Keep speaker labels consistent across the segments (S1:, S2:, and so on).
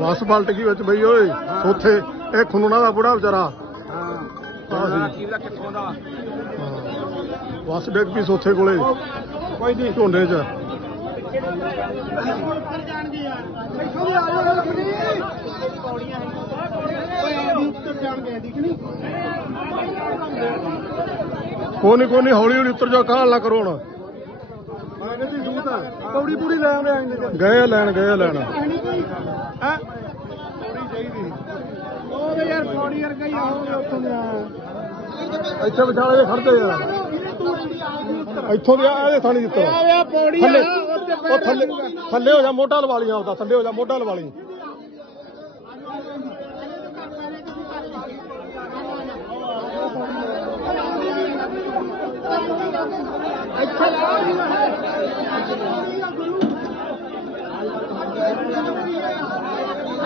S1: ਬੱਸ ਪਲਟ ਗਈ ਵਿੱਚ ਬਈ ਓਏ ਉੱਥੇ ਇਹ ਖੁੰਨਣਾ ਦਾ ਬੁੜਾ ਵਿਚਾਰਾ।
S2: ਹਾਂ। ਕਿੱਥੋਂ ਦਾ।
S1: ਬੱਸ ਡਿੱਗ ਪਈ ਸੋਥੇ ਕੋਲੇ।
S2: ਕੋਈ ਨਹੀਂ।
S1: ਝੋਨੇ 'ਚ। ਕੋਈ ਨਹੀਂ ਕੋਈ ਨਹੀਂ ਹੌਲੀ ਹੌਲੀ ਉੱਤਰ ਜਾ ਕਾਹ ਨਾ ਕਰੋ ਹੁਣ।
S2: ਪੌੜੀ ਪੂੜੀ ਲੈ ਆਉਂਦੇ ਆਂਦੇ ਤੇ
S1: ਗਏ ਆ ਲੈਣ ਗਏ ਆ ਲੈਣ।
S2: ਹੈ? ਪੌੜੀ ਚਾਹੀਦੀ। ਉਹ ਤੇ ਯਾਰ ਪੌੜੀ ਵਰਗਾ ਹੀ ਆਉਂਦੇ ਉੱਥੋਂ ਦੇ
S1: ਇੱਥੇ ਵਿਚਾਲੇ ਜੇ ਖੜਦੇ ਆ। ਇੱਥੋਂ ਦੇ ਆ ਇਹਦੇ ਥਾਣੀ ਦਿੱਤਾ
S2: ਆ ਪੌੜੀ
S1: ਥੱਲੇ ਉਹ ਥੱਲੇ ਥੱਲੇ ਹੋ ਜਾ ਮੋਢਾ ਲਵਾ ਲਈ ਆਪਦਾ ਥੱਲੇ ਹੋ ਜਾ ਮੋਢਾ ਲਵਾ ਲਈ।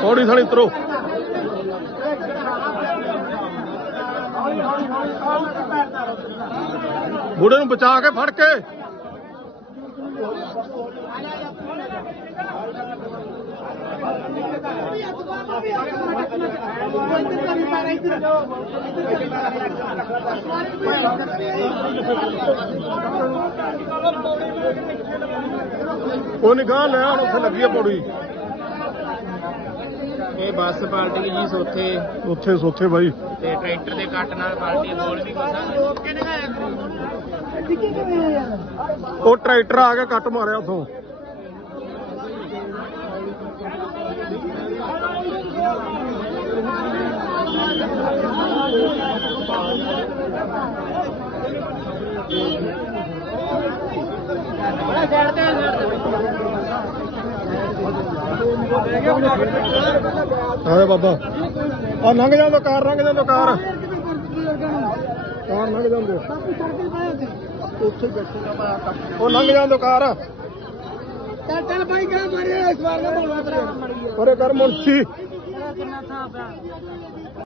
S1: ਪੌੜੀ ਥਾਣੀ ਉਤਰੋ। ਬੁੜੇ ਨੂੰ ਬਚਾ ਕੇ ਫੜ ਕੇ। ਉਹ ਨਿਗਾਹ ਲੈ ਹੁਣ ਉੱਥੇ ਲੱਗੀ ਆ ਪੌੜੀ।
S2: ਇਹ ਬੱਸ ਪਾਲਟੀ ਜੀ ਸੋਥੇ।
S1: ਉੱਥੇ ਸੋਥੇ ਬਾਈ।
S2: ਤੇ ਟਰੈਕਟਰ ਦੇ ਕੱਟ ਨਾਲ ਪਾਲਟੀ ਬੋਲ ਵੀ
S1: ਉਹ ਟਰੈਕਟਰ ਆ ਕੇ ਕੱਟ ਮਾਰਿਆ ਉਥੋਂ। ਆਏ ਬਾਬਾ। ਆ ਲੰਘ ਜਾਂਦਾ ਕਾਰ ਲੰਘ ਜਾਂਦਾ ਕਾਰ। ਕਾਰ ਲੰਘ ਜਾਂਦੇ ਉੱਥੇ ਉਹ ਲੰਘ ਜਾਂਦਾ ਕਾਰ।
S2: ਚੱਲ ਚੱਲ ਬਾਈ ਕਾ ਮਾਰੇ ਇਸ ਵਾਰ ਨਾ ਬੋਲਵਾ ਤੇਰਾ।
S1: ਪਰੇ ਕਰ ਮੁੰਸ਼ੀ
S2: ਕਿੰਨਾ ਥਾਂ ਪਿਆ।